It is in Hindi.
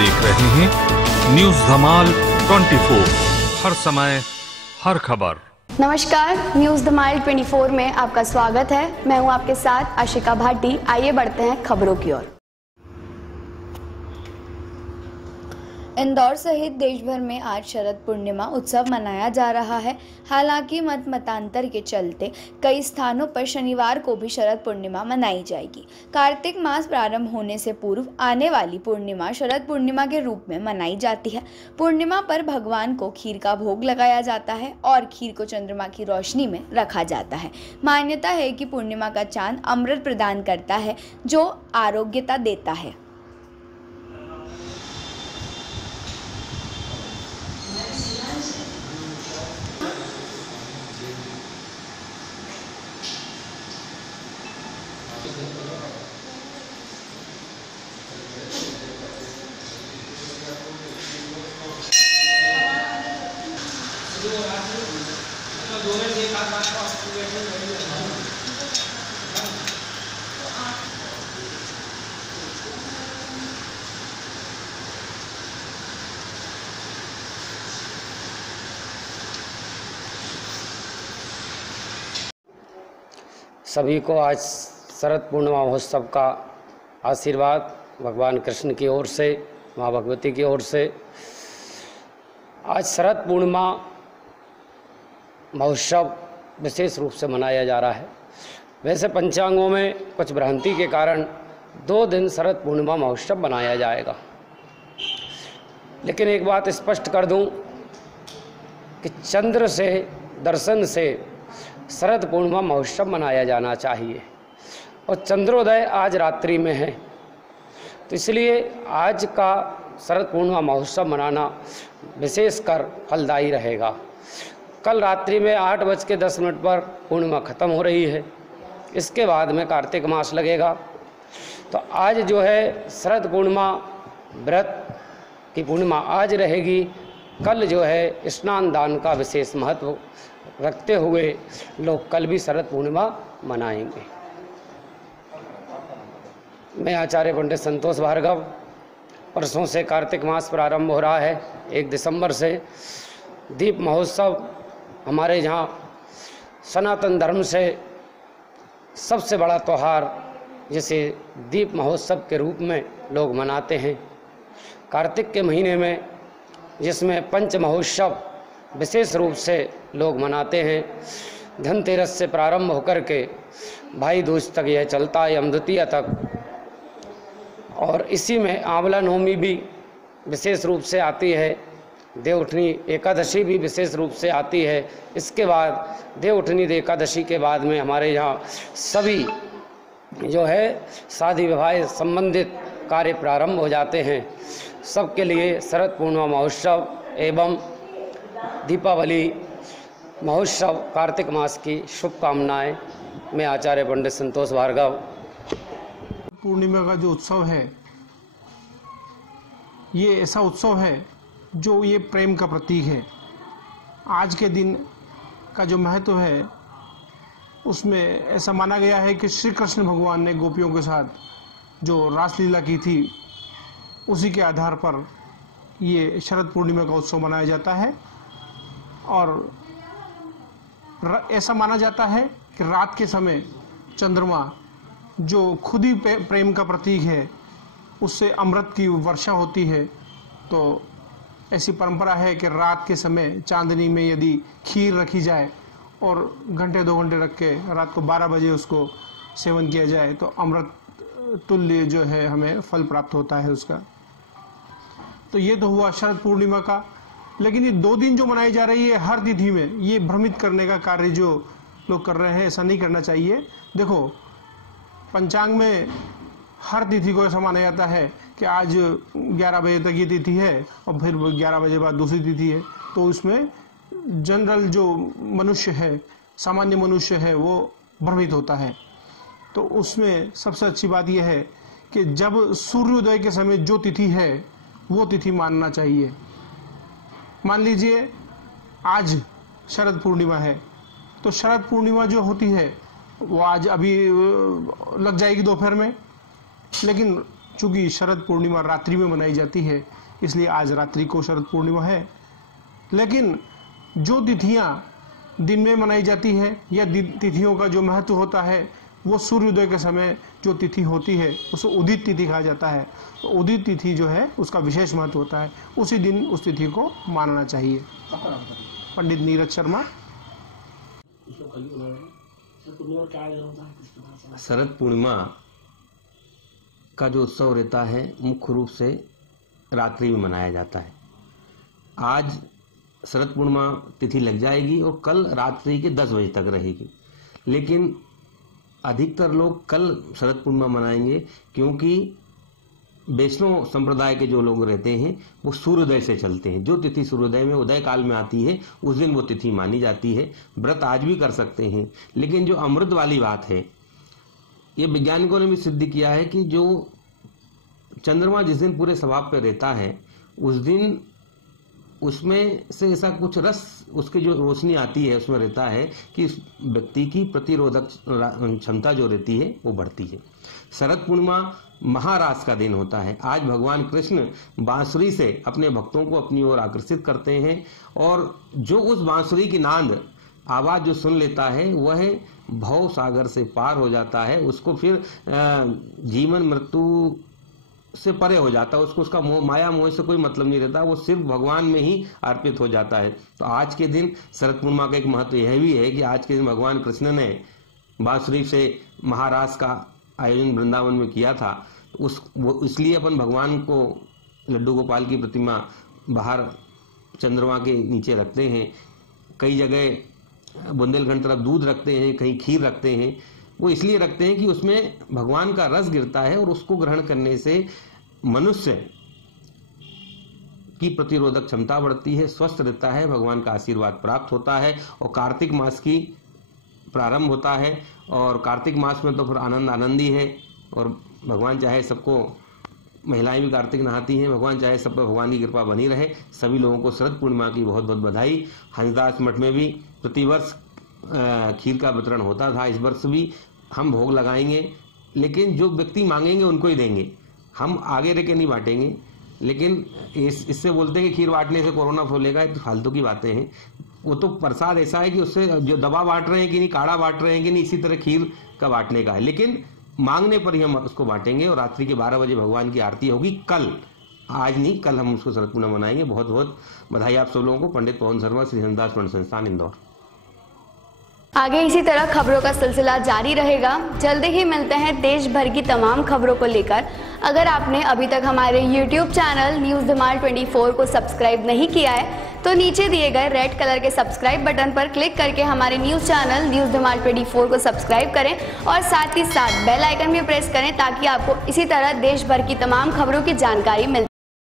देख रहे हैं न्यूज़ धमाल 24, हर समय हर खबर। नमस्कार, न्यूज़ धमाल 24 में आपका स्वागत है। मैं हूं आपके साथ आशिका भाटी। आइए बढ़ते हैं खबरों की ओर। इंदौर सहित देश भर में आज शरद पूर्णिमा उत्सव मनाया जा रहा है। हालांकि मतांतर के चलते कई स्थानों पर शनिवार को भी शरद पूर्णिमा मनाई जाएगी। कार्तिक मास प्रारंभ होने से पूर्व आने वाली पूर्णिमा शरद पूर्णिमा के रूप में मनाई जाती है। पूर्णिमा पर भगवान को खीर का भोग लगाया जाता है और खीर को चंद्रमा की रोशनी में रखा जाता है। मान्यता है कि पूर्णिमा का चांद अमृत प्रदान करता है, जो आरोग्यता देता है। सभी को आज शरद पूर्णिमा महोत्सव का आशीर्वाद भगवान कृष्ण की ओर से, माँ भगवती की ओर से। आज शरद पूर्णिमा महोत्सव विशेष रूप से मनाया जा रहा है। वैसे पंचांगों में कुछ भ्रांति के कारण 2 दिन शरद पूर्णिमा महोत्सव मनाया जाएगा, लेकिन एक बात स्पष्ट कर दूं कि चंद्र से दर्शन से शरद पूर्णिमा महोत्सव मनाया जाना चाहिए और चंद्रोदय आज रात्रि में है, तो इसलिए आज का शरद पूर्णिमा महोत्सव मनाना विशेषकर फलदायी रहेगा। कल रात्रि में 8:10 पर पूर्णिमा खत्म हो रही है, इसके बाद में कार्तिक मास लगेगा। तो आज जो है शरद पूर्णिमा व्रत की पूर्णिमा आज रहेगी। कल जो है स्नान दान का विशेष महत्व रखते हुए लोग कल भी शरद पूर्णिमा मनाएंगे। मैं आचार्य पंडित संतोष भार्गव। परसों से कार्तिक मास प्रारंभ हो रहा है, 1 दिसंबर से। दीप महोत्सव हमारे यहाँ सनातन धर्म से सबसे बड़ा त्यौहार जिसे दीप महोत्सव के रूप में लोग मनाते हैं। कार्तिक के महीने में जिसमें पंच महोत्सव विशेष रूप से लोग मनाते हैं। धनतेरस से प्रारंभ होकर के भाई दूज तक यह चलता है, अमद्वितीया तक। और इसी में आंवला नवमी भी विशेष रूप से आती है। देवउठनी एकादशी भी विशेष रूप से आती है। इसके बाद देवउठनी एकादशी के बाद में हमारे यहाँ सभी जो है शादी विवाह संबंधित कार्य प्रारंभ हो जाते हैं। सबके लिए शरद पूर्णिमा महोत्सव एवं दीपावली महोत्सव कार्तिक मास की शुभकामनाएं। मैं आचार्य पंडित संतोष भार्गव। पूर्णिमा का जो उत्सव है, ये ऐसा उत्सव है जो ये प्रेम का प्रतीक है। आज के दिन का जो महत्व है उसमें ऐसा माना गया है कि श्री कृष्ण भगवान ने गोपियों के साथ जो रासलीला की थी, उसी के आधार पर ये शरद पूर्णिमा का उत्सव मनाया जाता है। और ऐसा माना जाता है कि रात के समय चंद्रमा जो खुद ही प्रेम का प्रतीक है, उससे अमृत की वर्षा होती है। तो ऐसी परंपरा है कि रात के समय चांदनी में यदि खीर रखी जाए और घंटे 2 घंटे रख के रात को 12 बजे उसको सेवन किया जाए तो अमृत तुल्य जो है हमें फल प्राप्त होता है उसका। तो ये तो हुआ शरद पूर्णिमा का। लेकिन ये 2 दिन जो मनाई जा रही है हर तिथि में, ये भ्रमित करने का कार्य जो लोग कर रहे हैं, ऐसा नहीं करना चाहिए। देखो, पंचांग में हर तिथि को ऐसा माना जाता है कि आज 11 बजे तक ये तिथि है और फिर 11 बजे बाद दूसरी तिथि है। तो इसमें जनरल जो मनुष्य है, सामान्य मनुष्य है, वो भ्रमित होता है। तो उसमें सबसे अच्छी बात यह है कि जब सूर्योदय के समय जो तिथि है वो तिथि मानना चाहिए। मान लीजिए आज शरद पूर्णिमा है, तो शरद पूर्णिमा जो होती है वो आज अभी लग जाएगी दोपहर में, लेकिन चूंकि शरद पूर्णिमा रात्रि में मनाई जाती है, इसलिए आज रात्रि को शरद पूर्णिमा है। लेकिन जो तिथियां दिन में मनाई जाती है या तिथियों का जो महत्व होता है वो सूर्योदय के समय जो तिथि होती है उसे उदित तिथि कहा जाता है। तो उदित तिथि जो है उसका विशेष महत्व होता है, उसी दिन उस तिथि को मानना चाहिए। पंडित नीरज शर्मा। शरद पूर्णिमा का जो उत्सव रहता है मुख्य रूप से रात्रि में मनाया जाता है। आज शरद पूर्णिमा तिथि लग जाएगी और कल रात्रि के 10 बजे तक रहेगी, लेकिन अधिकतर लोग कल शरद पूर्णिमा मनाएंगे क्योंकि वैष्णव संप्रदाय के जो लोग रहते हैं वो सूर्योदय से चलते हैं। जो तिथि सूर्योदय में उदय काल में आती है उस दिन वो तिथि मानी जाती है। व्रत आज भी कर सकते हैं, लेकिन जो अमृत वाली बात है, ये वैज्ञानिकों ने भी सिद्ध किया है कि जो चंद्रमा जिस दिन पूरे स्वभाव पे रहता है उस दिन उसमें से ऐसा कुछ रस उसके जो रोशनी आती है उसमें रहता है कि व्यक्ति की प्रतिरोधक क्षमता जो रहती है वो बढ़ती है। शरद पूर्णिमा महारास का दिन होता है। आज भगवान कृष्ण बांसुरी से अपने भक्तों को अपनी ओर आकर्षित करते हैं और जो उस बांसुरी की नाद आवाज जो सुन लेता है वह भव सागर से पार हो जाता है। उसको फिर जीवन मृत्यु से परे हो जाता है, उसको उसका माया मोह से कोई मतलब नहीं रहता, वो सिर्फ भगवान में ही अर्पित हो जाता है। तो आज के दिन शरद पूर्णिमा का एक महत्व यह भी है कि आज के दिन भगवान कृष्ण ने बांसुरी से महारास का आयोजन वृंदावन में किया था। इसलिए अपन भगवान को लड्डू गोपाल की प्रतिमा बाहर चंद्रमा के नीचे रखते हैं। कई जगह बुंदेलखंड तरफ दूध रखते हैं, कहीं खीर रखते हैं। वो इसलिए रखते हैं कि उसमें भगवान का रस गिरता है और उसको ग्रहण करने से मनुष्य की प्रतिरोधक क्षमता बढ़ती है, स्वस्थ रहता है, भगवान का आशीर्वाद प्राप्त होता है। और कार्तिक मास की प्रारंभ होता है और कार्तिक मास में तो फिर आनंद ही है। और भगवान चाहे सबको, महिलाएं भी कार्तिक नहाती हैं, भगवान चाहे सब पर भगवान की कृपा बनी रहे। सभी लोगों को शरद पूर्णिमा की बहुत बहुत बधाई। हरिदास मठ में भी प्रतिवर्ष खीर का वितरण होता था, इस वर्ष भी हम भोग लगाएंगे, लेकिन जो व्यक्ति मांगेंगे उनको ही देंगे, हम आगे रह के नहीं बांटेंगे। लेकिन इससे बोलते हैं कि खीर बांटने से कोरोना फैलेगा, तो फालतू की बातें हैं। वो तो प्रसाद ऐसा है कि उससे जो दवा बांट रहे हैं कि नहीं, काढ़ा बांट रहे हैं कि नहीं, इसी तरह खीर का बांटने का है, लेकिन मांगने पर ही हम उसको बांटेंगे। और रात्रि के 12 बजे भगवान की आरती होगी कल, आज नहीं, कल हम उसको शरद पूर्णिमा मनाएंगे। बहुत बहुत बधाई आप सब लोगों को। पंडित पवन शर्मा, श्री हरिदास पंडित संस्थान, इंदौर। आगे इसी तरह खबरों का सिलसिला जारी रहेगा। जल्दी ही मिलते हैं देश भर की तमाम खबरों को लेकर। अगर आपने अभी तक हमारे YouTube चैनल न्यूज़ धमाल 24 को सब्सक्राइब नहीं किया है तो नीचे दिए गए रेड कलर के सब्सक्राइब बटन पर क्लिक करके हमारे न्यूज़ चैनल न्यूज़ धमाल 24 को सब्सक्राइब करें और साथ ही साथ बेल आइकन भी प्रेस करें ताकि आपको इसी तरह देश भर की तमाम खबरों की जानकारी मिलती